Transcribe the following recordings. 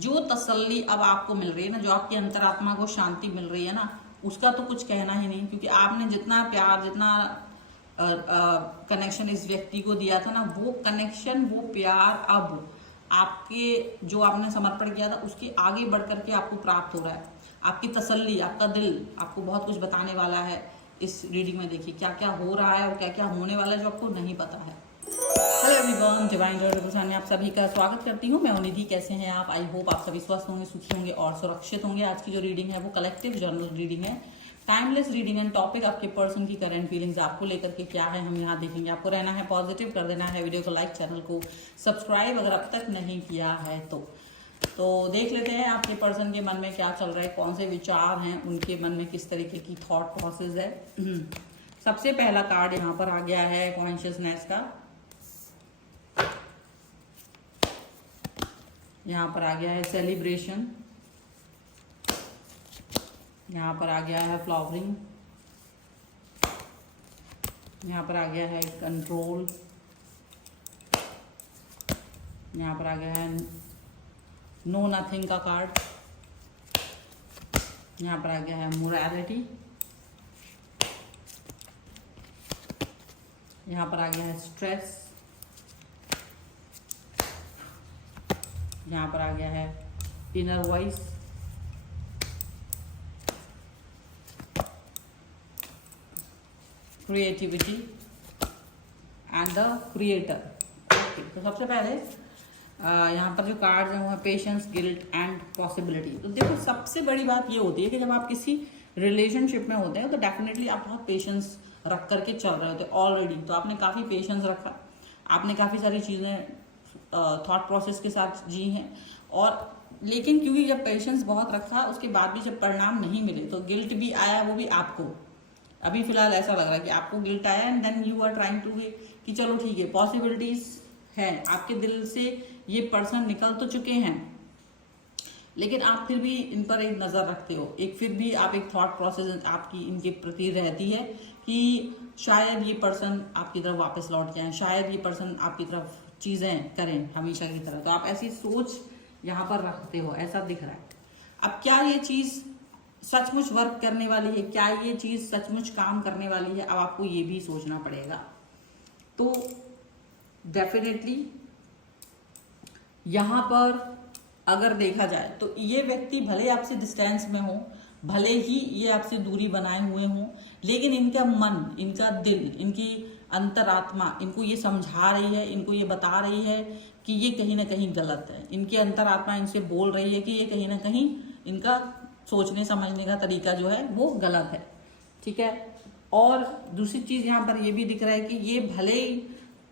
जो तसल्ली अब आपको मिल रही है ना, जो आपकी अंतरात्मा को शांति मिल रही है ना, उसका तो कुछ कहना ही नहीं। क्योंकि आपने जितना प्यार, जितना कनेक्शन इस व्यक्ति को दिया था ना, वो कनेक्शन, वो प्यार अब आपके जो आपने समर्पण किया था उसके आगे बढ़ करके आपको प्राप्त हो रहा है। आपकी तसल्ली, आपका दिल आपको बहुत कुछ बताने वाला है। इस रीडिंग में देखिए क्या क्या हो रहा है और क्या क्या होने वाला है जो आपको नहीं पता है। हेलो एवरीवन, डिवाइन डॉक्टर में आप सभी का स्वागत करती हूँ। मैं निधि, कैसे हैं आप? आई होप आप सभी स्वस्थ होंगे, सुखी होंगे और सुरक्षित होंगे। आज की जो रीडिंग है वो कलेक्टिव जर्नल रीडिंग है, टाइमलेस रीडिंग एंड टॉपिक आपके पर्सन की करंट फीलिंग्स आपको लेकर के क्या है हम यहाँ देखेंगे। आपको रहना है पॉजिटिव, कर देना है वीडियो को लाइक, चैनल को सब्सक्राइब अगर अब तक नहीं किया है तो देख लेते हैं आपके पर्सन के मन में क्या चल रहा है, कौन से विचार हैं उनके मन में, किस तरीके की थॉट प्रोसेस है। सबसे पहला कार्ड यहाँ पर आ गया है कॉन्शियसनेस का। यहाँ पर आ गया है सेलिब्रेशन, यहाँ पर आ गया है फ्लावरिंग, यहाँ पर आ गया है कंट्रोल, यहाँ पर आ गया है नो नथिंग का कार्ड, यहाँ पर आ गया है मोरालिटी, यहाँ पर आ गया है स्ट्रेस, यहाँ पर आ गया है inner voice, creativity and the creator. Okay, तो सबसे पहले यहाँ पर जो कार्ड्स हैं वो है पेशेंस, गिल्ट एंड पॉसिबिलिटी। तो देखो, सबसे बड़ी बात ये होती है कि जब आप किसी रिलेशनशिप में होते हैं तो डेफिनेटली आप बहुत पेशेंस रख करके चल रहे होते हैं ऑलरेडी। तो आपने काफ़ी पेशेंस रखा, आपने काफ़ी सारी चीज़ें थॉट प्रोसेस के साथ जी हैं। और लेकिन क्योंकि जब पेशेंस बहुत रखा, उसके बाद भी जब परिणाम नहीं मिले तो गिल्ट भी आया, वो भी आपको। अभी फिलहाल ऐसा लग रहा है कि आपको गिल्ट आया and then you are trying to कि चलो ठीक है, पॉसिबिलिटीज है, आपके दिल से ये पर्सन निकल तो चुके हैं, लेकिन आप फिर भी इन पर एक नज़र रखते हो। एक फिर भी आप एक थॉट प्रोसेस आपकी इनके प्रति रहती है कि शायद ये पर्सन आपकी तरफ वापस लौट जाए, शायद ये पर्सन आपकी तरफ चीज़ें करें हमेशा की तरह। तो आप ऐसी सोच यहाँ पर रखते हो, ऐसा दिख रहा है। अब क्या ये चीज़ सचमुच वर्क करने वाली है? क्या ये चीज़ सचमुच काम करने वाली है? अब आपको ये भी सोचना पड़ेगा। तो डेफिनेटली यहाँ पर अगर देखा जाए तो ये व्यक्ति भले आपसे डिस्टेंस में हो, भले ही ये आपसे दूरी बनाए हुए हों, लेकिन इनका मन, इनका दिल, इनकी अंतरात्मा इनको ये समझा रही है, इनको ये बता रही है कि ये कहीं ना कहीं गलत है। इनकी अंतरात्मा इनसे बोल रही है कि ये कहीं ना कहीं इनका सोचने समझने का तरीका जो है वो गलत है। ठीक है। और दूसरी चीज़ यहाँ पर ये भी दिख रहा है कि ये भले ही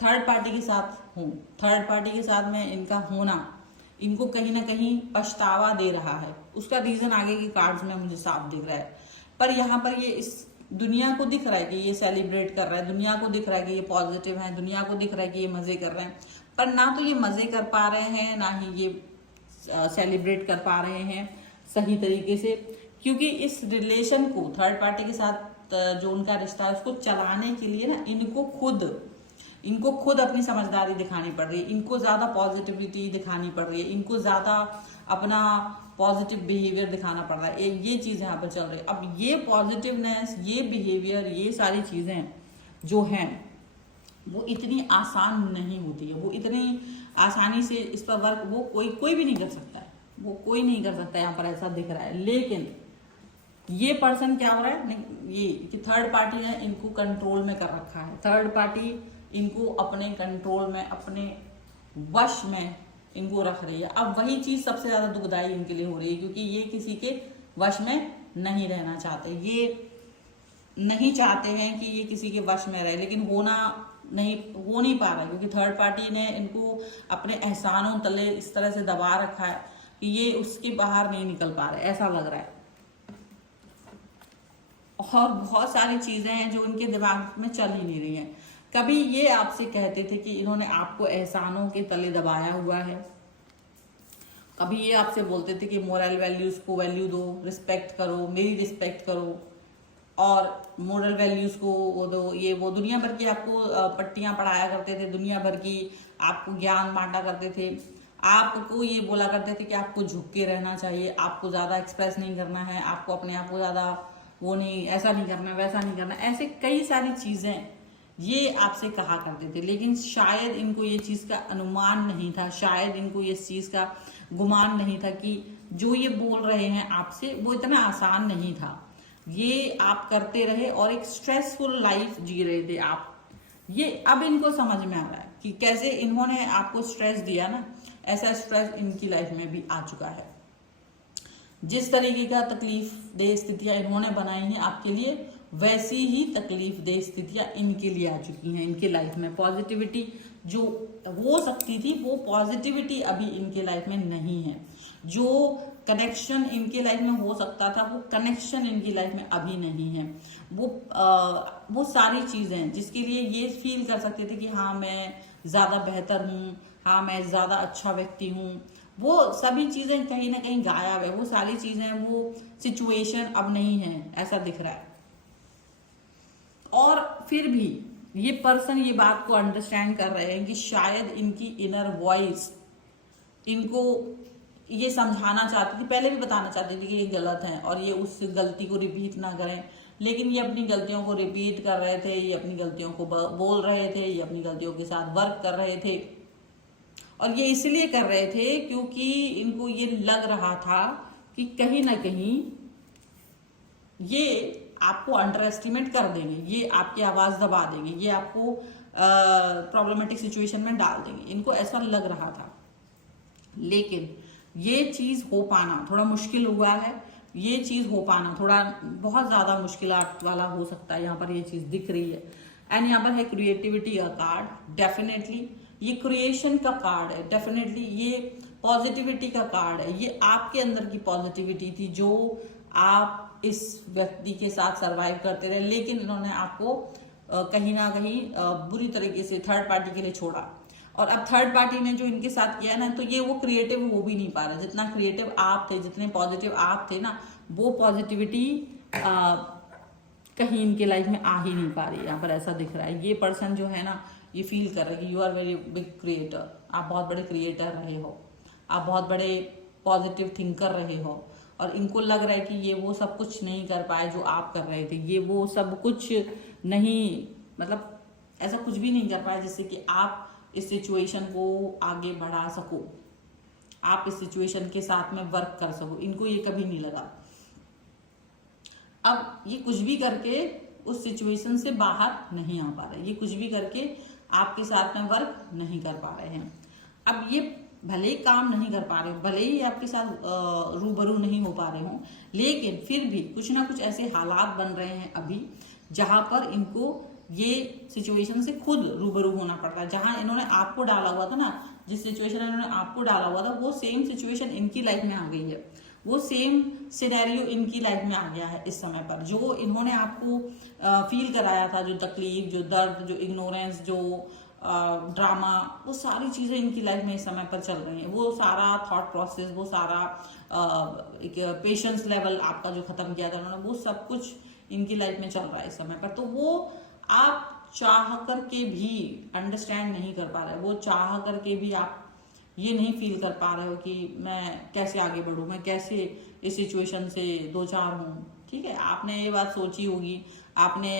थर्ड पार्टी के साथ हो, थर्ड पार्टी के साथ में इनका होना इनको कहीं ना कहीं पछतावा दे रहा है। उसका रीज़न आगे के कार्ड्स में मुझे साफ दिख रहा है। पर यहाँ पर ये इस दुनिया को दिख रहा है कि ये सेलिब्रेट कर रहा है, दुनिया को दिख रहा है कि ये पॉजिटिव है, दुनिया को दिख रहा है कि ये मज़े कर रहे हैं। पर ना तो ये मज़े कर पा रहे हैं, ना ही ये सेलिब्रेट कर पा रहे हैं सही तरीके से। क्योंकि इस रिलेशन को, थर्ड पार्टी के साथ जो उनका रिश्ता है, उसको चलाने के लिए ना इनको खुद अपनी समझदारी दिखानी पड़ रही है, इनको ज़्यादा पॉजिटिविटी दिखानी पड़ रही है, इनको ज़्यादा अपना पॉजिटिव बिहेवियर दिखाना पड़ रहा है। ये चीज़ यहाँ पर चल रही है। अब ये पॉजिटिवनेस, ये बिहेवियर, ये सारी चीज़ें जो हैं वो इतनी आसान नहीं होती है, वो इतनी आसानी से इस पर वर्क वो कोई भी नहीं कर सकता है, वो कोई नहीं कर सकता है। यहाँ पर ऐसा दिख रहा है। लेकिन ये पर्सन क्या हो रहा है, ये कि थर्ड पार्टी ने इनको कंट्रोल में कर रखा है। थर्ड पार्टी इनको अपने कंट्रोल में, अपने वश में इनको रख रही है। अब वही चीज़ सबसे ज़्यादा दुखदाई इनके लिए हो रही है, क्योंकि ये किसी के वश में नहीं रहना चाहते। ये नहीं चाहते हैं कि ये किसी के वश में रहे, लेकिन हो नहीं पा रहा है, क्योंकि थर्ड पार्टी ने इनको अपने एहसानों तले इस तरह से दबा रखा है कि ये उसके बाहर नहीं निकल पा रहे, ऐसा लग रहा है। और बहुत सारी चीज़ें हैं जो इनके दिमाग में चल ही नहीं रही हैं। कभी ये आपसे कहते थे कि इन्होंने आपको एहसानों के तले दबाया हुआ है, कभी ये आपसे बोलते थे कि मोरल वैल्यूज़ को वैल्यू दो, रिस्पेक्ट करो, मेरी रिस्पेक्ट करो, और मोरल वैल्यूज़ को वो दो, ये वो दुनिया भर की आपको पट्टियाँ पढ़ाया करते थे, दुनिया भर की आपको ज्ञान बांटा करते थे। आपको ये बोला करते थे कि आपको झुक के रहना चाहिए, आपको ज्यादा एक्सप्रेस नहीं करना है, आपको अपने आप को ज्यादा वो नहीं, ऐसा नहीं करना, वैसा नहीं करना, ऐसे कई सारी चीजें ये आपसे कहा करते थे। लेकिन शायद इनको ये चीज का अनुमान नहीं था, शायद इनको ये चीज का गुमान नहीं था कि जो ये बोल रहे हैं आपसे वो इतना आसान नहीं था। ये आप करते रहे और एक स्ट्रेसफुल लाइफ जी रहे थे आप। ये अब इनको समझ में आ रहा है कि कैसे इन्होंने आपको स्ट्रेस दिया ना, ऐसा स्ट्रेस इनकी लाइफ में भी आ चुका है। जिस तरीके का तकलीफ दे स्थितियां इन्होंने बनाई हैं आपके लिए, वैसी ही तकलीफ दे स्थितियां इनके लिए आ चुकी हैं। इनके लाइफ में पॉजिटिविटी जो हो सकती थी वो पॉजिटिविटी अभी इनके लाइफ में नहीं है। जो कनेक्शन इनके लाइफ में हो सकता था वो कनेक्शन इनकी लाइफ में अभी नहीं है। वो सारी चीजें जिसके लिए ये फील कर सकते थे कि हाँ मैं ज्यादा बेहतर हूँ, हाँ मैं ज्यादा अच्छा व्यक्ति हूँ, वो सभी चीजें कहीं ना कहीं गायब है। वो सारी चीजें, वो सिचुएशन अब नहीं है, ऐसा दिख रहा है। और फिर भी ये पर्सन ये बात को अंडरस्टैंड कर रहे हैं कि शायद इनकी इनर वॉइस इनको ये समझाना चाहती थी, पहले भी बताना चाहती थी कि ये गलत है और ये उस गलती को रिपीट ना करें। लेकिन ये अपनी गलतियों को रिपीट कर रहे थे, ये अपनी गलतियों को बोल रहे थे, ये अपनी गलतियों के साथ वर्क कर रहे थे। और ये इसलिए कर रहे थे क्योंकि इनको ये लग रहा था कि कहीं ना कहीं ये आपको अंडर एस्टिमेट कर देंगे, ये आपकी आवाज दबा देंगे, ये आपको प्रॉब्लमेटिक सिचुएशन में डाल देंगे। इनको ऐसा लग रहा था। लेकिन ये चीज हो पाना थोड़ा मुश्किल हुआ है। ये चीज हो पाना थोड़ा बहुत ज्यादा मुश्किल वाला हो सकता है। यहाँ पर ये चीज दिख रही है। एंड यहाँ पर है क्रिएटिविटी का कार्ड। डेफिनेटली ये क्रिएशन का कार्ड है, डेफिनेटली ये पॉजिटिविटी का कार्ड है। ये आपके अंदर की पॉजिटिविटी थी जो आप इस व्यक्ति के साथ सरवाइव करते रहे। लेकिन इन्होंने आपको कहीं ना कहीं बुरी तरीके से थर्ड पार्टी के लिए छोड़ा। और अब थर्ड पार्टी ने जो इनके साथ किया ना, तो ये वो क्रिएटिव हो भी नहीं पा रहे। जितना क्रिएटिव आप थे, जितने पॉजिटिव आप थे ना, वो पॉजिटिविटी कहीं इनके लाइफ में आ ही नहीं पा रही। यहाँ पर ऐसा दिख रहा है। ये पर्सन जो है ना, ये फील कर रहा है कि you are very big creator. आप बहुत बड़े क्रिएटर रहे हो, आप बहुत बड़े पॉजिटिव थिंकर रहे हो। और इनको लग रहा है कि ये वो सब कुछ नहीं कर पाए जो आप कर रहे थे। ये वो सब कुछ नहीं, मतलब ऐसा कुछ भी नहीं कर पाए जिससे कि आप इस सिचुएशन को आगे बढ़ा सको, आप इस सिचुएशन के साथ में वर्क कर सको। इनको ये कभी नहीं लगा। अब ये कुछ भी करके उस सिचुएशन से बाहर नहीं आ पा रहे। ये कुछ भी करके आपके साथ में वर्क नहीं कर पा रहे हैं। अब ये भले ही काम नहीं कर पा रहे हो, भले ही आपके साथ रूबरू नहीं हो पा रहे हो, लेकिन फिर भी कुछ ना कुछ ऐसे हालात बन रहे हैं अभी जहां पर इनको ये सिचुएशन से खुद रूबरू होना पड़ता है। जहां इन्होंने आपको डाला हुआ था ना, जिस सिचुएशन में इन्होंने आपको डाला हुआ था, वो सेम सिचुएशन इनकी लाइफ में आ गई है। वो सेम सिनेरियो इनकी लाइफ में आ गया है इस समय पर। जो इन्होंने आपको फील कराया था, जो तकलीफ, जो दर्द, जो इग्नोरेंस, जो ड्रामा, वो सारी चीजें इनकी लाइफ में इस समय पर चल रही हैं। वो सारा थॉट प्रोसेस, वो सारा एक पेशेंस लेवल आपका जो खत्म किया था उन्होंने, वो सब कुछ इनकी लाइफ में चल रहा है इस समय पर। तो वो आप चाह करके भी अंडरस्टैंड नहीं कर पा रहे। वो चाह करके भी आप ये नहीं फील कर पा रहे हो कि मैं कैसे आगे बढ़ूं, मैं कैसे इस सिचुएशन से दो चार हूं। ठीक है, आपने ये बात सोची होगी, आपने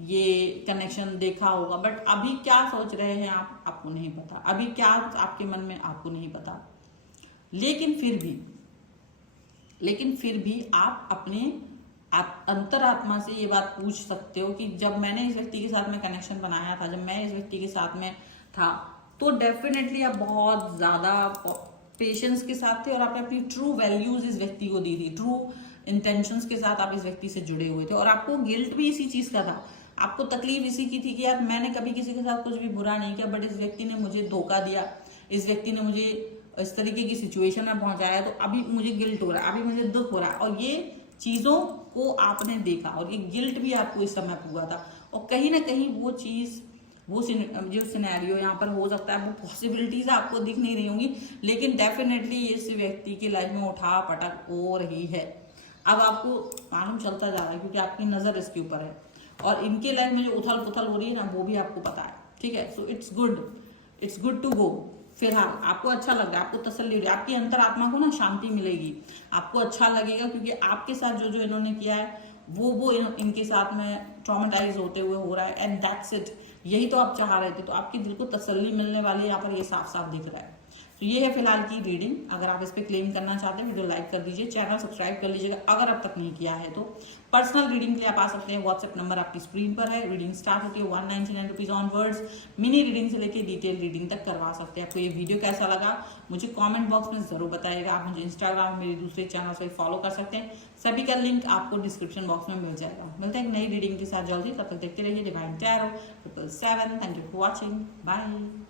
ये कनेक्शन देखा होगा, बट अभी क्या सोच रहे हैं आप, आपको नहीं पता। अभी क्या आपके मन में, आपको नहीं पता। लेकिन फिर भी आप अपने अंतरात्मा से ये बात पूछ सकते हो कि जब मैंने इस व्यक्ति के साथ में कनेक्शन बनाया था, जब मैं इस व्यक्ति के साथ में था, तो डेफिनेटली आप बहुत ज्यादा पेशेंस के साथ थे और आपने अपनी ट्रू वैल्यूज इस व्यक्ति को दी थी। ट्रू इंटेंशंस के साथ आप इस व्यक्ति से जुड़े हुए थे। और आपको गिल्ट भी इसी चीज का था, आपको तकलीफ इसी की थी कि यार मैंने कभी किसी के साथ कुछ भी बुरा नहीं किया, बट इस व्यक्ति ने मुझे धोखा दिया, इस व्यक्ति ने मुझे इस तरीके की सिचुएशन में पहुंचाया, तो अभी मुझे गिल्ट हो रहा है, अभी मुझे दुख हो रहा है। और ये चीजों को आपने देखा और ये गिल्ट भी आपको इस समय हुआ था। और कहीं ना कहीं वो चीज, वो जो सिनेरियो यहाँ पर हो सकता है, वो पॉसिबिलिटीज आपको दिख नहीं रही होंगी, लेकिन डेफिनेटली इस व्यक्ति की लाइफ में उठा पटक हो रही है। अब आपको मालूम चलता जा रहा है क्योंकि आपकी नजर इसके ऊपर है। और इनके लाइफ में जो उथल पुथल हो रही है ना, वो भी आपको पता है। ठीक है, so it's good to go. फिलहाल आपको अच्छा लग रहा है, आपको तसल्ली हो रही है, आपकी अंतरात्मा को ना शांति मिलेगी, आपको अच्छा लगेगा, क्योंकि आपके साथ जो जो इन्होंने किया है वो इनके साथ में ट्रॉमेटाइज होते हुए हो रहा है, एंड दैट्स इट। यही तो आप चाह रहे थे, तो आपके दिल को तसल्ली मिलने वाली है, यहाँ पर ये साफ साफ दिख रहा है। तो ये है फिलहाल की रीडिंग। अगर आप इस पे क्लेम करना चाहते हैं, वीडियो लाइक कर दीजिए, चैनल सब्सक्राइब कर लीजिएगा अगर अब तक नहीं किया है तो। पर्सनल रीडिंग के लिए आप आ सकते हैं, व्हाट्सएप नंबर आपकी स्क्रीन पर है। रीडिंग स्टार्ट होती है 199 रुपीज ऑनवर्ड्स। मिनी रीडिंग से लेकर डिटेल रीडिंग तक करवा सकते हैं। आपको ये वीडियो कैसा लगा मुझे कॉमेंट बॉक्स में जरूर बताइएगा। आप मुझे इंस्टाग्राम मेरे दूसरे चैनल से फॉलो कर सकते हैं, सभी का लिंक आपको डिस्क्रिप्शन बॉक्स में मिल जाएगा। मिलते हैं एक नई रीडिंग के साथ जल्दी, तब तक देखते रहिए divine tarot 777। Thank you for watching, bye.